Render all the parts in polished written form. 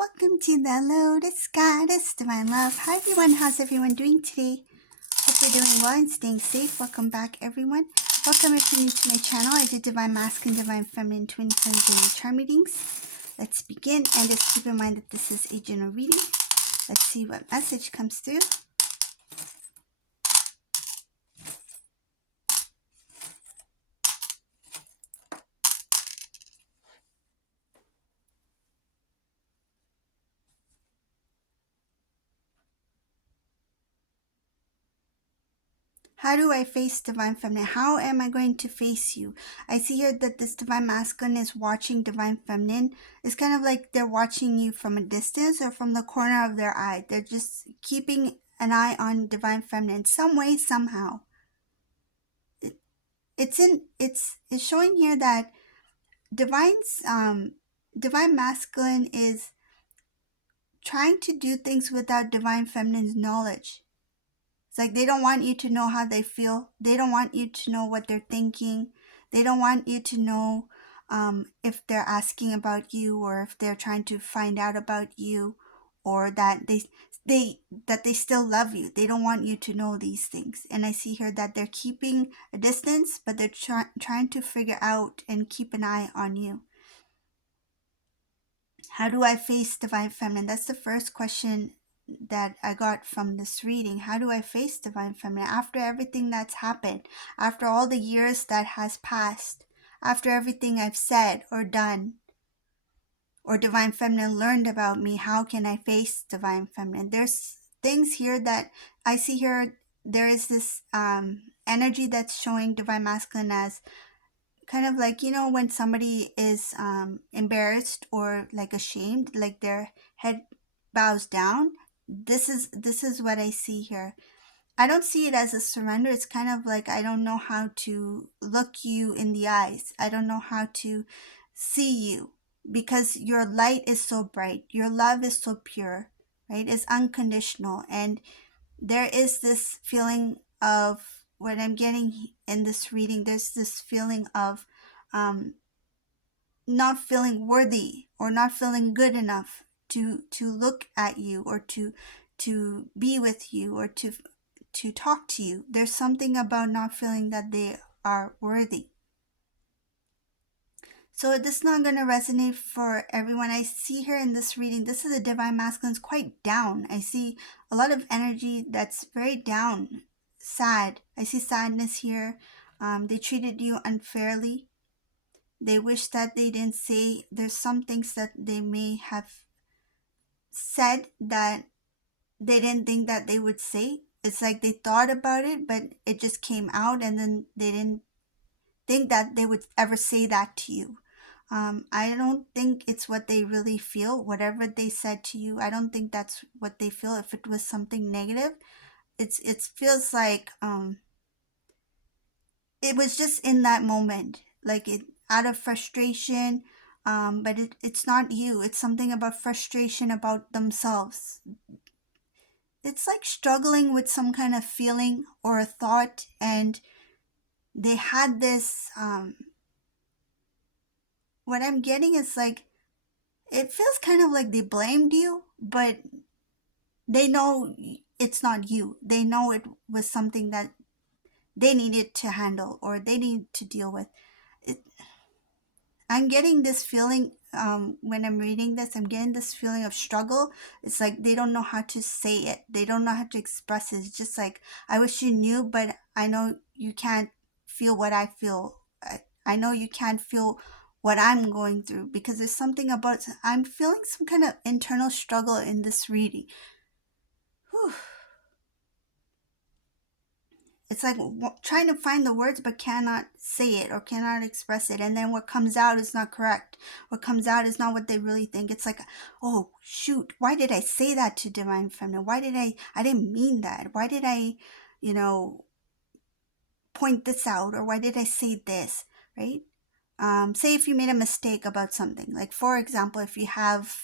Welcome to the Lotus Goddess, Divine Love. Hi everyone, how's everyone doing today? Hope you're doing well and staying safe. Welcome back everyone. Welcome if you're new to my channel. I do Divine Masculine, Divine Feminine, Twin Flames, and charm readings. Let's begin, and just keep in mind that this is a general reading. Let's see what message comes through. How do I face Divine Feminine? How am I going to face you? I see here that this Divine Masculine is watching Divine Feminine. It's kind of like they're watching you from a distance or from the corner of their eye. They're just keeping an eye on Divine Feminine some way, somehow. It's showing here that Divine Masculine is trying to do things without Divine Feminine's knowledge. It's like they don't want you to know how they feel. They don't want you to know what they're thinking. They don't want you to know if they're asking about you or if they're trying to find out about you, or that they still love you. They don't want you to know these things. And I see here that they're keeping a distance, but they're trying to figure out and keep an eye on you. How do I face Divine Feminine? That's the first question that I got from this reading. How do I face Divine Feminine after everything that's happened, after all the years that has passed, after everything I've said or done, or Divine Feminine learned about me? How can I face Divine Feminine? There's things here that I see here. There is this energy that's showing Divine Masculine as kind of like, you know, when somebody is embarrassed or like ashamed, like their head bows down. This is what I see here. I don't see it as a surrender. It's kind of like I don't know how to look you in the eyes. I don't know how to see you because your light is so bright. Your love is so pure, right? It's unconditional. And there is this feeling of what I'm getting in this reading. There's this feeling of not feeling worthy or not feeling good enough to look at you or to be with you or to talk to you. There's something about not feeling that they are worthy. So this is not going to resonate for everyone. I see here in this reading, this is a Divine Masculine. It's quite down. I see a lot of energy that's very down, sad. I see sadness here. They treated you unfairly. They wish that they didn't say. There's some things that they may have said that they didn't think that they would say. It's like they thought about it, but it just came out, and then they didn't think that they would ever say that to you. I don't think it's what they really feel. Whatever they said to you, I don't think that's what they feel. If it was something negative, it feels like it was just in that moment, like it out of frustration. But it's not you. It's something about frustration about themselves. It's like struggling with some kind of feeling or a thought, and they had this what I'm getting is like, it feels kind of like they blamed you, but they know it's not you. They know it was something that they needed to handle or they need to deal with. I'm getting this feeling when I'm reading this. I'm getting this feeling of struggle. It's like they don't know how to say it. They don't know how to express it. It's just like, I wish you knew, but I know you can't feel what I feel. I know you can't feel what I'm going through, because there's something about, I'm feeling some kind of internal struggle in this reading. Whew. It's like trying to find the words but cannot say it or cannot express it. And then what comes out is not correct. What comes out is not what they really think. It's like, oh, shoot, why did I say that to Divine Feminine? Why did I didn't mean that. Why did I, point this out? Or why did I say this, right? Say if you made a mistake about something. Like, for example, if you have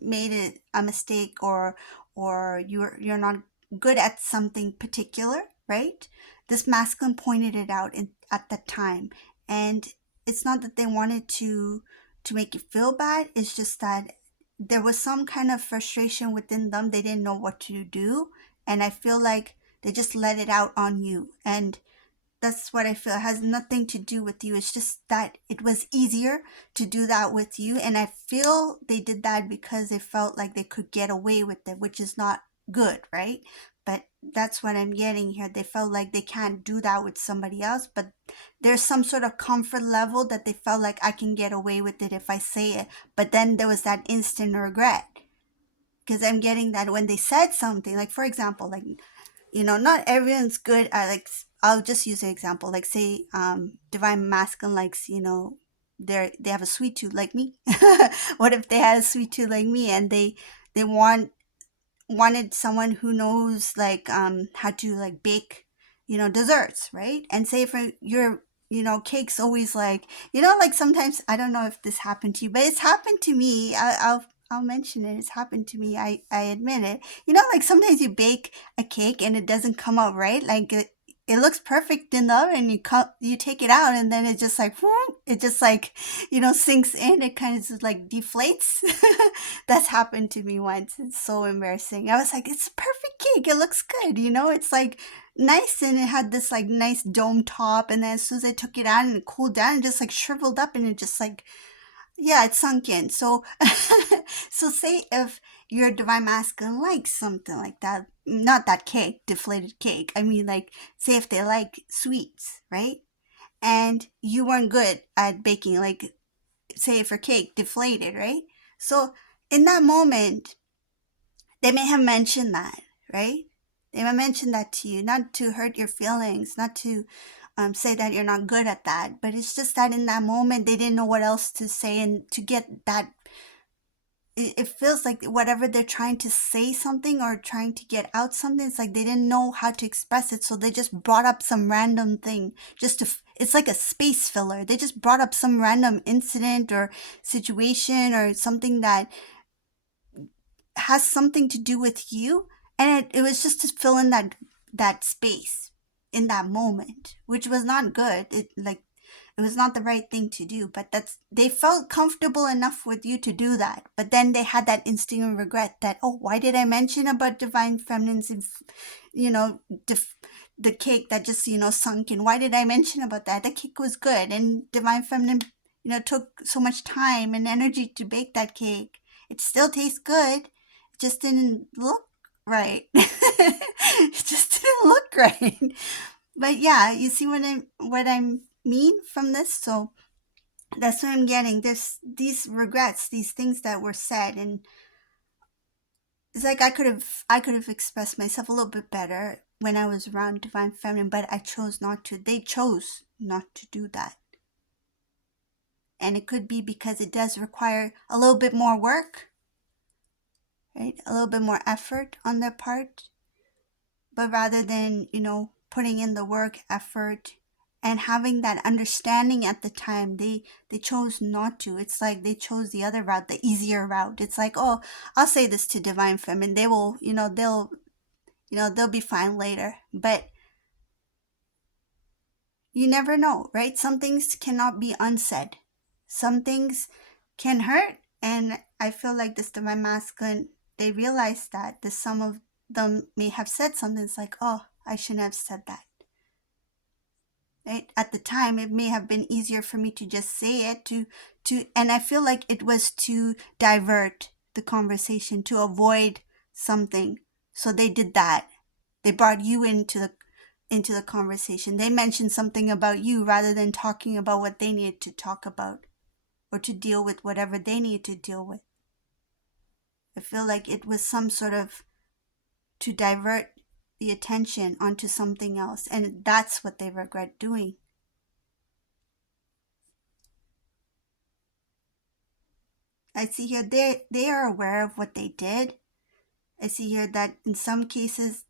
made a mistake or you're not good at something particular, right? This masculine pointed it out at that time, and it's not that they wanted to make you feel bad. It's just that there was some kind of frustration within them. They didn't know what to do. And I feel like they just let it out on you. And that's what I feel. It has nothing to do with you. It's just that it was easier to do that with you. And I feel they did that because they felt like they could get away with it, which is not good, right? But that's what I'm getting here. They felt like they can't do that with somebody else, but there's some sort of comfort level that they felt like I can get away with it if I say it. But then there was that instant regret, because I'm getting that when they said something, like for example, like, not everyone's good at, like, I'll just use an example, like say divine masculine likes, they have a sweet tooth like me. What if they had a sweet tooth like me, and they wanted someone who knows, like, how to, like, bake, desserts, right? And say for your, cake's always like, like sometimes, I don't know if this happened to you, but it's happened to me. I'll mention it. It's happened to me. I admit it. Like sometimes you bake a cake and it doesn't come out right. Like it looks perfect in the oven. You take it out and then it just like whoop, it just like sinks in. It kind of just like deflates. That's happened to me once. It's so embarrassing. I was like, it's a perfect cake. It looks good. It's like nice, and it had this like nice dome top. And then as soon as I took it out and it cooled down, it just like shriveled up, and it just like, yeah, it's sunk in. So, so say if your divine masculine likes something like that, not that cake, deflated cake. I mean, like, say if they like sweets, right? And you weren't good at baking, like, say if your cake deflated, right? So, in that moment, they may have mentioned that, right? They may mention that to you, not to hurt your feelings, not to say that you're not good at that, but it's just that in that moment they didn't know what else to say, and to get that, it feels like whatever they're trying to say something or trying to get out something, it's like they didn't know how to express it, so they just brought up some random thing just to, it's like a space filler. They just brought up some random incident or situation or something that has something to do with you, and it was just to fill in that space in that moment, which was not good. It was not the right thing to do, but they felt comfortable enough with you to do that. But then they had that instinct of regret that, oh, why did I mention about divine feminines, you know the cake that just sunk in? Why did I mention about that? The cake was good, and divine feminine took so much time and energy to bake that cake. It still tastes good, it just didn't look right. It just didn't look right. But yeah, you see what I mean from this. So that's what I'm getting. There's these regrets, these things that were said, and it's like I could have expressed myself a little bit better when I was around divine feminine, but I chose not to. They chose not to do that. And it could be because it does require a little bit more work, right? A little bit more effort on their part. But rather than, putting in the work, effort, and having that understanding at the time, they chose not to. It's like they chose the other route, the easier route. It's like, oh, I'll say this to divine feminine. They will, they'll be fine later. But you never know, right? Some things cannot be unsaid. Some things can hurt. And I feel like this divine masculine, they realize that some of them may have said something. It's like, oh, I shouldn't have said that. Right? At the time, it may have been easier for me to just say it, and I feel like it was to divert the conversation, to avoid something. So they did that. They brought you into the conversation. They mentioned something about you rather than talking about what they needed to talk about, or to deal with whatever they needed to deal with. I feel like it was some sort of to divert the attention onto something else, and that's what they regret doing. I see here they are aware of what they did. I see here that in some cases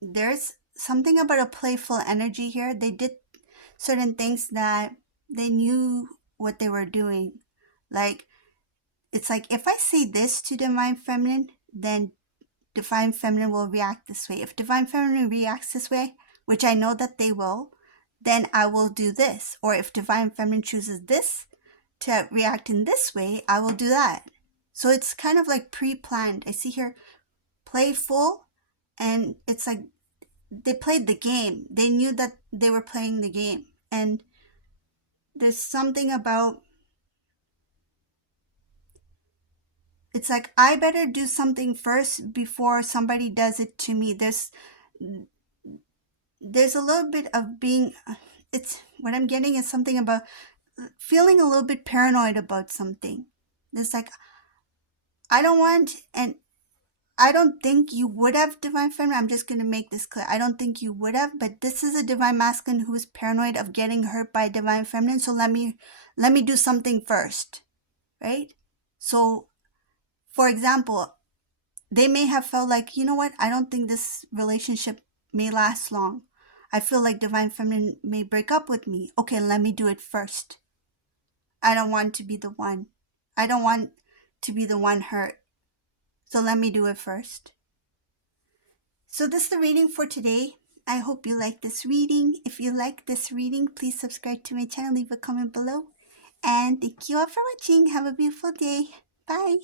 there's something about a playful energy here. They did certain things that they knew what they were doing. Like, it's like, if I say this to divine feminine, then divine feminine will react this way. If divine feminine reacts this way, which I know that they will, then I will do this. Or if divine feminine chooses this to react in this way, I will do that. So it's kind of like pre-planned. I see here playful, and it's like they played the game. They knew that they were playing the game. And there's something about, it's like I better do something first before somebody does it to me. There's a little bit of being, it's what I'm getting is something about feeling a little bit paranoid about something. It's like I don't want, and I don't think you would have, divine feminine. I'm just going to make this clear. I don't think you would have, but this is a divine masculine who is paranoid of getting hurt by divine feminine. So let me do something first, right? So for example, they may have felt like, you know what? I don't think this relationship may last long. I feel like divine feminine may break up with me. Okay, let me do it first. I don't want to be the one. I don't want to be the one hurt. So let me do it first. So this is the reading for today. I hope you like this reading. If you like this reading, please subscribe to my channel, leave a comment below. And thank you all for watching. Have a beautiful day. Bye.